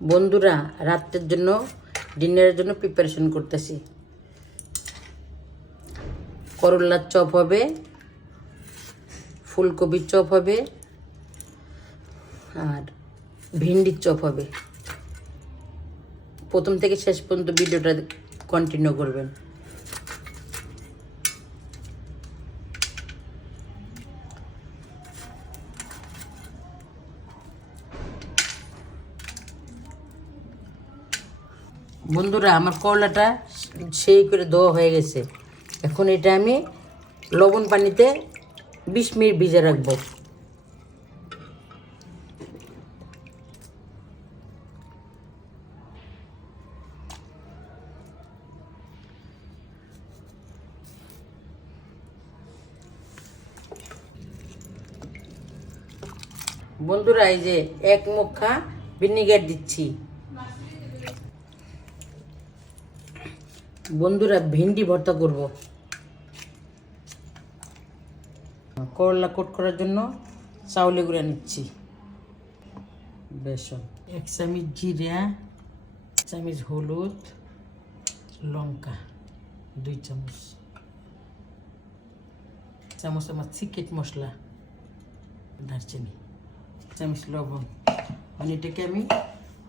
বন্ধুরা, রাতের জন্য ডিনারের জন্য প্রিপারেশন করতেছি। করলার চপ হবে, ফুলকপির চপ হবে, আর ভিন্ডির চপ হবে। প্রথম থেকে শেষ পর্যন্ত ভিডিওটা কন্টিনিউ করবেন। বন্ধুরা, আমার করলাটা সেই করে ধোয়া হয়ে গেছে। এখন এটা আমি লবণ পানিতে 20 মিনিট ভিজে রাখবো। বন্ধুরা, এই যে 1 মুঠা ভিনেগার দিচ্ছি। বন্ধুরা, ভিন্ডি ভর্তা করব। করলা কোট করার জন্য চাউলে গুঁড়া নিচ্ছি, বেসন 1 চামচ, জিরা 1 চামচ, হলুদ, লঙ্কা 2 চামচ, চামচ আমার সিক্রেট মশলা, দারচিনি, চামচ লবণ। মানে এটাকে আমি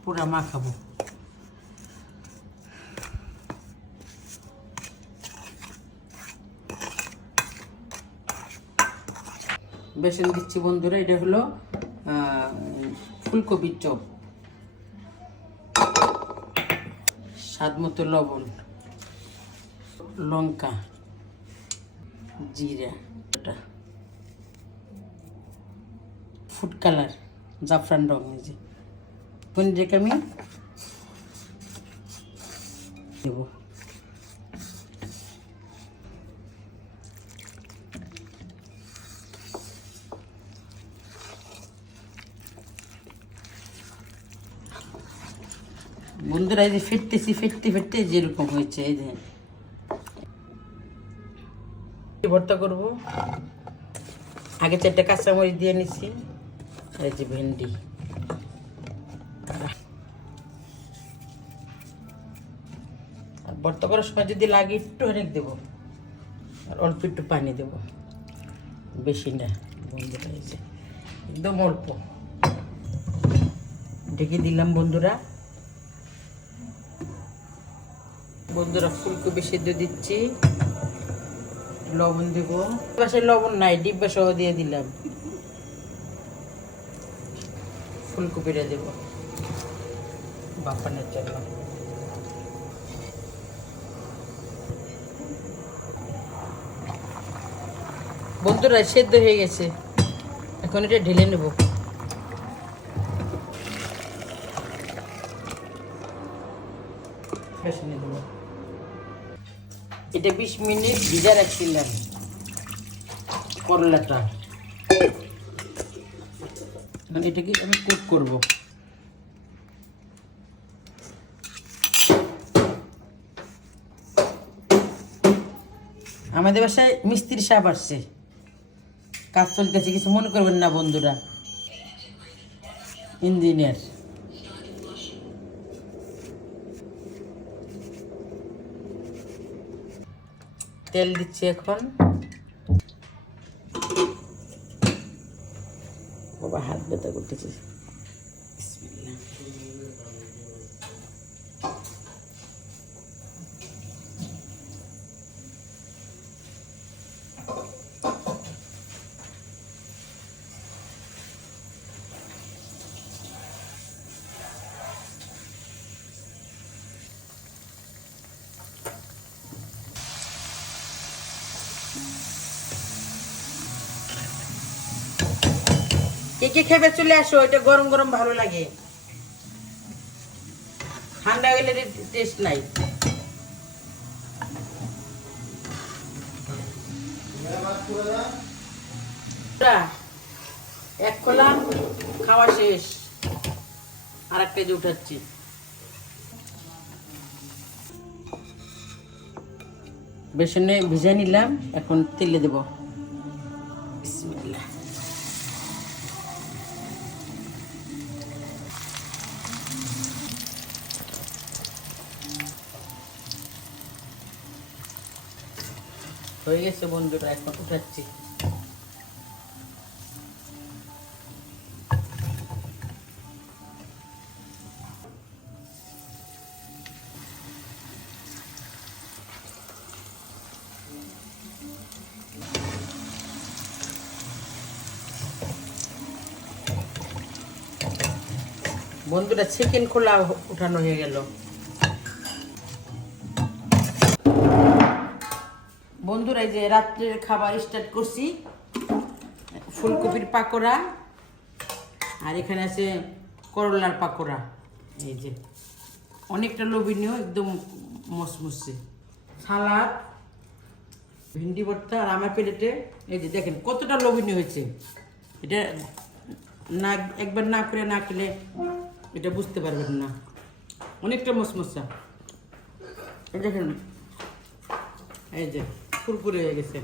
পুরা মাখাবো। বেসন দিচ্ছি বন্ধুরা। এটা হলো ফুলকপির চপ। স্বাদ মতো লবণ, লঙ্কা, জিরা, ফুড কালার, জাফরান রং। এই যে পনিরটাকে আমি দেব। বন্ধুরা, এই যে ফেটতেছি, ফেটতে যেরকম হয়েছে, এই যে ভর্তা করব। আগে 4টা কাঁচামরিচ দিয়ে নিছি। এই যে ভেন্ডি, আর ভর্তা করার সময় যদি লাগে একটু অনেক দেবো, আর অল্প একটু পানি দেব, বেশি না। বন্ধুরা, এই যে একদম অল্প ঢেকে দিলাম। বন্ধুরা, ফুলকপি সিদ্ধ দিচ্ছি, লবণ দেব। বাসায় লবণ নাই, ডিব্বা সহ দিয়ে দিলাম। ফুলকপিটা দেব বাপানোর জন্য। বন্ধুরা, সেদ্ধ হয়ে গেছে। এখন এটা ঢেলে নেব। বেসনে দেব। এটা 20 মিনিট ভিজা রাখছিলাম করলাটা। মানে এটাকে আমি কুক করব। আমাদের বাসায় মিস্ত্রি সাহেব আসছে, কাজ চলতেছে, কিছু মনে করবেন না বন্ধুরা। ইঞ্জিনিয়ার। তেল দিচ্ছি এখন। বাবা, হাত ব্যথা করতেছে। কে কে খেবে চলে আসো। এটা গরম গরম ভালো লাগে, ঠান্ডা গেলে টেস্ট নাই। এক খোলা খাওয়া শেষ, আর একটা যে উঠাচ্ছি। বেসনে ভিজে নিলাম, এখন তেলে দেব। বিসমিল্লাহ। হয়ে গেছে বন্ধুরা, এখন উঠাচ্ছি। বন্ধুরা চিকেন খোলা উঠানো হয়ে গেল। বন্ধুরা এই যে রাত্রের খাবার স্টার্ট করছি, ফুলকপির পাকোড়া আর এখানে আছে করলার পাকোড়া। এই যে অনেকটা লোভনীয়, একদম মসমসে সালাদ, ভিন্ডি ভর্তা। আর আমার প্লেটে এই যে দেখেন কতটা লোভনীয় হয়েছে। এটা না একবার না করে না খেলে এটা বুঝতে পারবেন না, অনেকটা মসমসা। দেখেন এই যে কুরকুরে হয়ে গেছে।